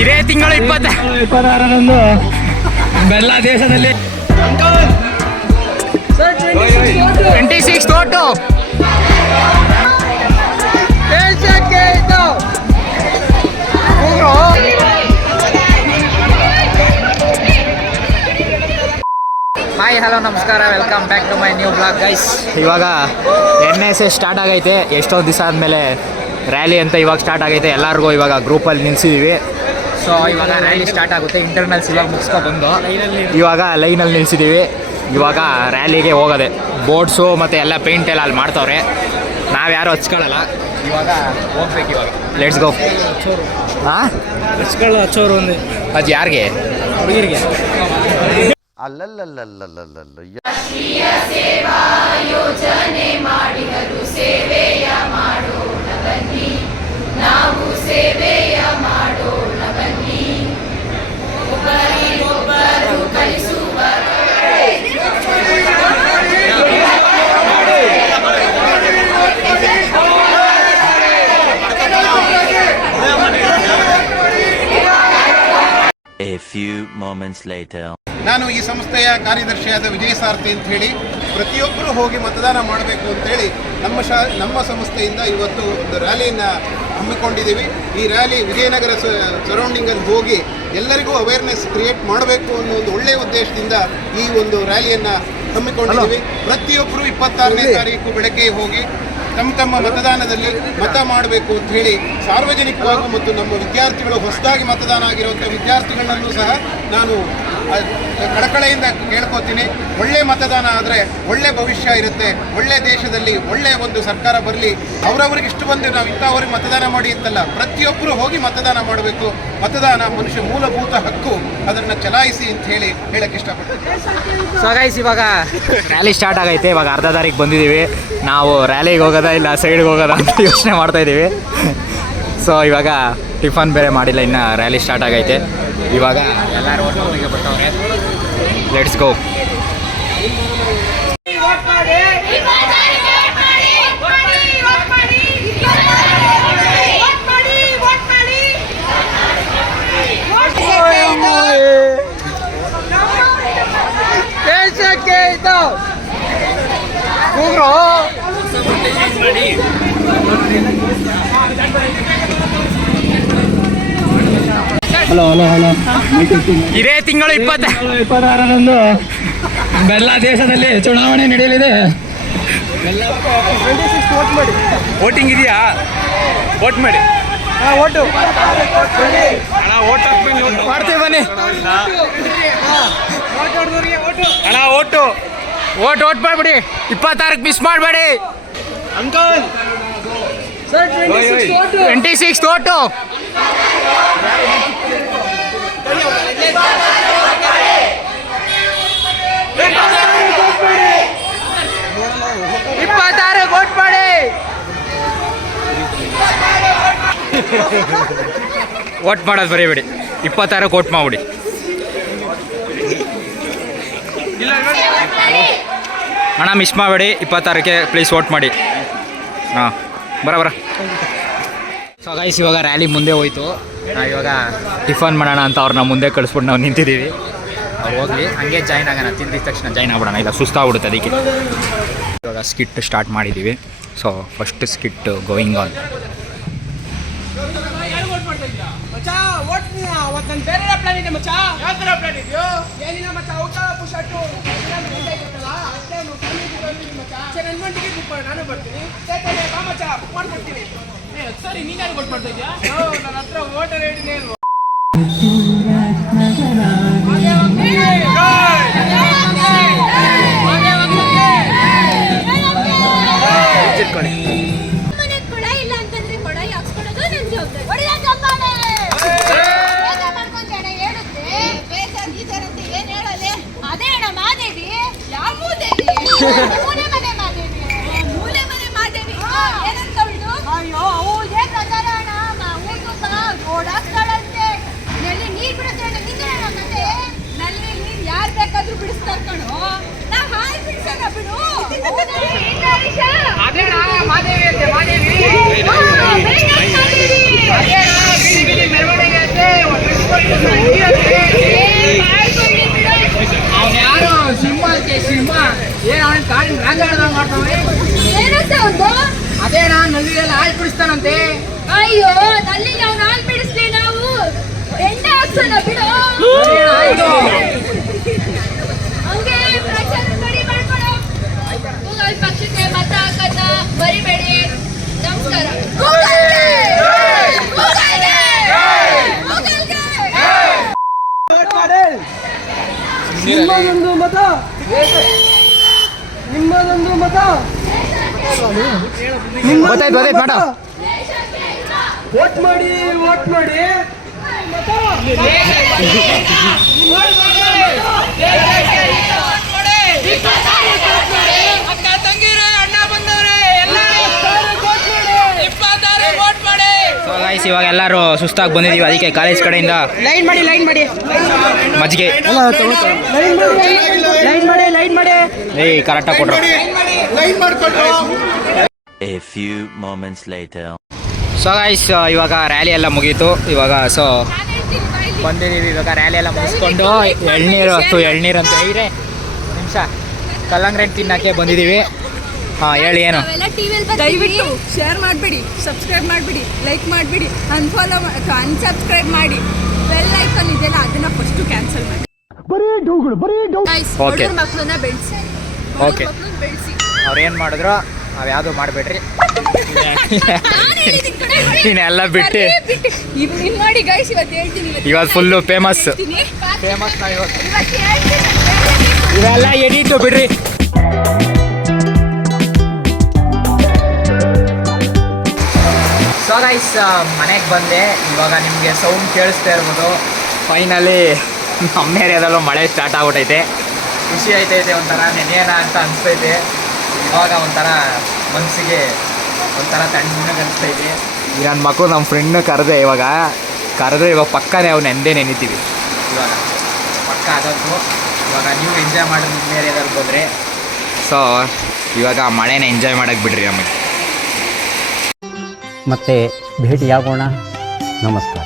ಇದೇ ತಿಂಗಳು 26ರಂದು ಬೆಲ್ಲ ದೇಶದಲ್ಲಿ 26 ತೋಟು ಹಾಯ್ ಹಲೋ ನಮಸ್ಕಾರ, welcome back to my new blog guys. ಇವಾಗ NSS ಸ್ಟಾರ್ಟ್ ಆಗೈತೆ. ಎಷ್ಟೊಂದು ದಿವಸ ಆದಮೇಲೆ ರ್ಯಾಲಿ ಅಂತ ಇವಾಗ ಸ್ಟಾರ್ಟ್ ಆಗೈತೆ. ಎಲ್ಲರಿಗೂ ಇವಾಗ ಗ್ರೂಪಲ್ಲಿ ನಿಲ್ಸಿದ್ದೀವಿ. ಸೊ ಇವಾಗ ರ್ಯಾಲಿ ಸ್ಟಾರ್ಟ್ ಆಗುತ್ತೆ. ಇಂಟರ್ನಲ್ಸ್ ಇವಾಗ ಮುಗಿಸ್ಕೊಬಂದು ಇವಾಗ ಲೈನಲ್ಲಿ ನಿಲ್ಸಿದ್ದೀವಿ. ಇವಾಗ ರ್ಯಾಲಿಗೆ ಹೋಗೋದೆ. ಬೋರ್ಡ್ಸು ಮತ್ತು ಎಲ್ಲ ಪೇಂಟ್ ಎಲ್ಲ ಅಲ್ಲಿ ಮಾಡ್ತವ್ರೆ. ನಾವು ಯಾರು ಹಚ್ಕೊಳ್ಳಲ್ಲ. ಇವಾಗ ಹೋಗ್ಬೇಕು. ಇವಾಗ ಲೆಟ್ಸ್ ಗೋ. ಹಾಂ ಹಚ್ಚೋರು ಒಂದು ಅದು ಯಾರಿಗೆ? ಹುಡುಗರಿಗೆ. ರಾಷ್ಟ್ರೀಯ ಸೇವಾ ಯೋಜನೆ ಮಾಡಿದರು ಸೇವೆಯ ಮಾಡೋಣ ಬನ್ನಿ, ನಾವು ಸೇವೆಯ ಮಾಡೋಣ ಬನ್ನಿ. ಒಬ್ಬರಿಗೊಬ್ಬರು ಕಲಿಸುವ A few moments later. ನಾನು ಈ ಸಂಸ್ಥೆಯ ಕಾರ್ಯದರ್ಶಿಯಾದ ವಿಜಯ ಸಾರಥಿ ಅಂತ ಹೇಳಿ, ಪ್ರತಿಯೊಬ್ಬರು ಹೋಗಿ ಮತದಾನ ಮಾಡಬೇಕು ಅಂತೇಳಿ ನಮ್ಮ ಸಂಸ್ಥೆಯಿಂದ ಇವತ್ತು ಒಂದು ರ್ಯಾಲಿಯನ್ನು ಹಮ್ಮಿಕೊಂಡಿದ್ದೀವಿ. ಈ ರ್ಯಾಲಿ ವಿಜಯನಗರ ಸರೌಂಡಿಂಗಲ್ಲಿ ಹೋಗಿ ಎಲ್ಲರಿಗೂ ಅವೇರ್ನೆಸ್ ಕ್ರಿಯೇಟ್ ಮಾಡಬೇಕು ಅನ್ನೋ ಒಂದು ಒಳ್ಳೆಯ ಉದ್ದೇಶದಿಂದ ಈ ಒಂದು ರ್ಯಾಲಿಯನ್ನು ಹಮ್ಮಿಕೊಂಡಿದ್ದೀವಿ. ಪ್ರತಿಯೊಬ್ಬರು 26ನೇ ತಾರೀಕು ಬೆಳಗ್ಗೆ ಹೋಗಿ ತಮ್ಮ ಮತದಾನದಲ್ಲಿ ಮತ ಮಾಡಬೇಕು ಅಂತ ಹೇಳಿ ಸಾರ್ವಜನಿಕವಾಗಿ ಮತ್ತು ನಮ್ಮ ವಿದ್ಯಾರ್ಥಿಗಳು ಹೊಸದಾಗಿ ಮತದಾನ ಆಗಿರುವಂಥ ವಿದ್ಯಾರ್ಥಿಗಳನ್ನೂ ಸಹ ನಾನು ಕಳಕಳೆಯಿಂದ ಕೇಳ್ಕೊತೀನಿ. ಒಳ್ಳೆ ಮತದಾನ ಆದರೆ ಒಳ್ಳೆ ಭವಿಷ್ಯ ಇರುತ್ತೆ. ಒಳ್ಳೆ ದೇಶದಲ್ಲಿ ಒಳ್ಳೆಯ ಒಂದು ಸರ್ಕಾರ ಬರಲಿ. ಅವರವ್ರಿಗೆ ಇಷ್ಟು ಬಂದು ನಾವು ಇಂಥವ್ರಿಗೆ ಮತದಾನ ಮಾಡಿ ಅಂತಲ್ಲ, ಪ್ರತಿಯೊಬ್ಬರು ಹೋಗಿ ಮತದಾನ ಮಾಡಬೇಕು. ಮತದಾನ ಮನುಷ್ಯ ಮೂಲಭೂತ ಹಕ್ಕು, ಅದನ್ನು ಚಲಾಯಿಸಿ ಅಂತ ಹೇಳಕ್ಕೆ ಇಷ್ಟಪಡ್ತೀನಿ. ಸೊ ಗೈಸ್, ಇವಾಗ ರ್ಯಾಲಿ ಸ್ಟಾರ್ಟ್ ಆಗೈತೆ. ಇವಾಗ ಅರ್ಧ ದಾರಿಗೆ ಬಂದಿದ್ದೀವಿ. ನಾವು ರ್ಯಾಲಿಗೆ ಹೋಗೋದಾ ಇಲ್ಲ ಸೈಡ್ಗೆ ಹೋಗೋದಾ ಅಂತ ಯೋಚನೆ ಮಾಡ್ತಾಯಿದ್ದೀವಿ. ಸೊ ಇವಾಗ ಟಿಫನ್ ಬೇರೆ ಮಾಡಿಲ್ಲ, ಇನ್ನು ರ್ಯಾಲಿ ಸ್ಟಾರ್ಟ್ ಆಗೈತೆ. ಇವಾಗ ಎಲ್ಲರೂ ಒಟ್ಟಿಗೆ ಬರ್ತಾವ್ರೆ. Let's go. ಹಲೋ ಇದೇ ತಿಂಗಳು 26ರಂದು ಬೆಲ್ಲ ದೇಶದಲ್ಲಿ ಚುನಾವಣೆ ನಡೆಯಲಿದೆ. ವೋಟಿಂಗ್ ಇದೆಯಾ? ವೋಟ್ ಮಾಡಿ. ಓಟು ಮಾಡ್ತೀವಿ ಬನ್ನಿ ಅಣ್ಣ. ಓಟ್ ಮಾಡಿಬಿಡಿ. 26ಕ್ಕೆ ಮಿಸ್ ಮಾಡಬೇಡಿ. 26 ಓಟು. ವೋಟ್ ಮಾಡಿ. ವೋಟ್ ಮಾಡೋದು ಬರೀಬೇಡಿ. 26ಕ್ಕೆ ವೋಟ್ ಮಾಡಿಬಿಡಿ. ಅಣ್ಣ ಮಿಸ್ ಮಾಡಬೇಡಿ. 26ಕ್ಕೆ ಪ್ಲೀಸ್ ವೋಟ್ ಮಾಡಿ. ಹಾಂ ಬರ. ಸೊ ಗೈಸ್, ಇವಾಗ ರ್ಯಾಲಿ ಮುಂದೆ ಹೋಯ್ತು. ಇವಾಗ ಟಿಫನ್ ಮಾಡೋಣ ಅಂತ ಅವ್ರನ್ನ ಮುಂದೆ ಕಳಿಸ್ಬಿಟ್ಟು ನಾವು ನಿಂತಿದ್ದೀವಿ. ಅವ್ರು ಹೋಗ್ಲಿ, ಹಂಗೆ ಜಾಯ್ನ್ ಆಗೋಣ. ತಿಂದಿದ ತಕ್ಷಣ ಜಾಯ್ನ್ ಆಗ್ಬಿಡೋಣ, ಇಲ್ಲ ಸುಸ್ತಾಗ್ಬಿಡುತ್ತೆ. ಅದಕ್ಕೆ ಇವಾಗ ಸ್ಕಿಟ್ ಸ್ಟಾರ್ಟ್ ಮಾಡಿದ್ದೀವಿ. So first skit going on. ನಾನು ಬರ್ತೀನಿ. ಸರಿ, ನೀನು ವೋಟ್ ಮಾಡ್ತಾ ಇದ್ಯಾ? ನನ್ನ ಹತ್ರ ವೋಟರ್ ಐಡಿನೇ ಇಲ್ವಾ? ಅದೇ ಅಣ್ಣ ಮಾದೇವಿ. ಯಾವ ಮೂದೇವಿ? ಮೂಲೆ ಮನೆ ಮಾದೇವಿ. ಮೂಲೆ ಮನೆ ಮಾದೇವಿ ಏನಂತ ಅವಳು? ಅಯ್ಯೋ ಅವಳೇ ಪ್ರಚಾರ ಅಣ್ಣ. ಊಟ ಓಡಾಡ್ತಾಳಂತೆ. ನಲ್ಲಿ ನೀರ್ ಬಿಡಿಸ್ತಾಳೆ. ನಿಂಗೆ ಮತ್ತೆ ನಲ್ಲಿ ನೀರ್ ಯಾರು ಬೇಕಾದ್ರೂ ಬಿಡಿಸ್ತಾರ ಕಣೋ. ನಾವ್ ಹಾಯ್ ಬಿಡಿಸೋಣ ಬಿಡು. ಅದೇ ಮಾದೇವಿ ಅಂತೆ. ಮಾದೇವಿ ಮೆರವಣಿಗೆ ಅವ್ನು ಯಾರು ಸಿಂಹ ಐತೆ ಸಿಂಹ ಏನು ಅವನ ಕಾಡಿ ರಾಜಾಡ್ದಂಗೆ ಮಾಡ್ತಾವೆ. ಏನಂತ ಒಂದು ಅದೇನಾ ನಲ್ಲಿಗೆಲ್ಲ ಹಾಳು ಬಿಡಿಸ್ತಾನಂತೆ. ಅಯ್ಯೋ ನಲ್ಲಿ ನಾವು ನಾಲ್ ಬಿಡಿಸ್ಲಿ ನಾವು ಎಣ್ಣೆ ಹಾಕ್ಸೋಣ ಬಿಡು. ಆಯ್ತು ಹಂಗೆ ಪ್ರಚಾರ ಮಾಡಿ ಮಾಡ್ಕೊಡು. ಗೂಗಲ್ ಪಕ್ಷಕ್ಕೆ ಮತ ಹಾಕನ್ನ ಬರಿಬೇಡಿ. ನಮಸ್ಕಾರ. ನಿಮ್ಮದೊಂದು ಮತ ನಿಮ್ಮದೊಂದು ಮತ ಗೊತ್ತಾಯ್ತು ಮಾಡ. ವೋಟ್ ಮಾಡಿ ವೋಟ್ ಮಾಡಿ ಅಕ್ಕ ತಂಗಿರೆ ಅಣ್ಣ ಬಂದವ್ರೆ ಎಲ್ಲರೂ 26 ವೋಟ್ ಮಾಡಿ. ಸೊ ಗೈಸ್ ಇವಾಗ ಎಲ್ಲರೂ ಸುಸ್ತಾಗಿ ಬಂದಿದ್ದೀವಿ, ಅದಕ್ಕೆ ಕಾಲೇಜ್ ಕಡೆಯಿಂದ ಲೈನ್ ಮಾಡಿ ಮಜ್ಜಿಗೆ ಲೈನ್ ಮಾಡಿ ಏಯ್ ಕರೆಕ್ಟಾಗಿ ಕೊಟ್ರು. ಲೈನ್ ಮಾಡ್ಕೊಂಡು A few moments later. So guys ಇವಾಗ ರ್ಯಾಲಿ ಎಲ್ಲ ಮುಗೀತು. ಇವಾಗ ಸೊ ಬಂದಿದ್ದೀವಿ, ಇವಾಗ ರ್ಯಾಲಿ ಎಲ್ಲ ಮುಗಿಸ್ಕೊಂಡು ಎಳ್ನೀರು ಅಂತ ಇದೆ ನಿಮಿಷ ಕಲ್ಲಂಗಡಿ ತಿನ್ನಕ್ಕೆ ಬಂದಿದ್ದೀವಿ. ಹಾಂ ಹೇಳಿ ಏನು? ದಯವಿಟ್ಟು ಶೇರ್ ಮಾಡಬೇಡಿ, ಸಬ್ಸ್ಕ್ರೈಬ್ ಮಾಡಬೇಡಿ, ಲೈಕ್ ಮಾಡಬೇಡಿ, ಅನ್ಸಬ್ಸ್ಕ್ರೈಬ್ ಮಾಡಿ. ಬೆಲ್ ಐಕಾನ್ ಇದೆಯಲ್ಲ ಅದನ್ನ ಫಸ್ಟ್ ಕ್ಯಾನ್ಸಲ್ ಮಾಡಿ. Okay. ಮಕ್ಕಳನ್ನ ಬೆಳೆಸಿ. Okay. ಬೆಳೆಸಿ. ಅವ್ರು ಏನು ಮಾಡಿದ್ರು ನಾವು ಯಾವುದು ಮಾಡಬೇಡ್ರಿ. ನೀನೆಲ್ಲ ಬಿಟ್ಟು ಇಲ್ಲಿ ನೋಡಿ ಗೈಸ್, ಇವತ್ತು ಹೇಳ್ತೀನಿ. ಇವತ್ತು ಫುಲ್ಲು ಫೇಮಸ್ ನಾವು ಇವತ್ತು ಇವೆಲ್ಲ ಎಡಿಟು ಬಿಡ್ರಿ. ಸೊ ಗೈಸ್ ಮನೆಗೆ ಬಂದೆ. ಇವಾಗ ನಿಮಗೆ ಸೌಂಡ್ ಕೇಳಿಸ್ತಾ ಇರ್ಬೋದು. ಫೈನಲಿ ನಮ್ಮ ಏರಿಯಾದಲ್ಲೂ ಮಳೆ ಸ್ಟಾರ್ಟ್ ಆಗ್ಬಿಟ್ಟೈತೆ. ಖುಷಿ ಆಯ್ತೈತೆ, ಒಂಥರ ನೆನೆಯೋಣ ಅಂತ ಅನಿಸ್ತೈತೆ. ಇವಾಗ ಒಂಥರ ಮನಸ್ಸಿಗೆ ಒಂಥರ ತಣ್ಣಗೆ ಅನಿಸ್ತೈತೆ. ಈಗ ನನ್ನ ಮಕ್ಕಳು ನಮ್ಮ ಫ್ರೆಂಡ್ನ ಕರೆದ್ರೆ ಇವಾಗ ಪಕ್ಕನೇ ಅವ್ನು ನೆಂದೇ ನೆನಿತೀವಿ. ಇವಾಗ ಪಕ್ಕ ಆಗೋದು. ಇವಾಗ ನೀವು ಎಂಜಾಯ್ ಮಾಡಿ ನಿಮ್ಮ ಏರಿಯಾದಲ್ಲಿ ಬಂದರೆ ಸೊ ಇವಾಗ ಮಳೆನ ಎಂಜಾಯ್ ಮಾಡೋಕ್ಕೆ ಬಿಡ್ರಿ ನಮಗೆ. ಮತ್ತೆ ಭೇಟಿಯಾಗೋಣ. ನಮಸ್ಕಾರ.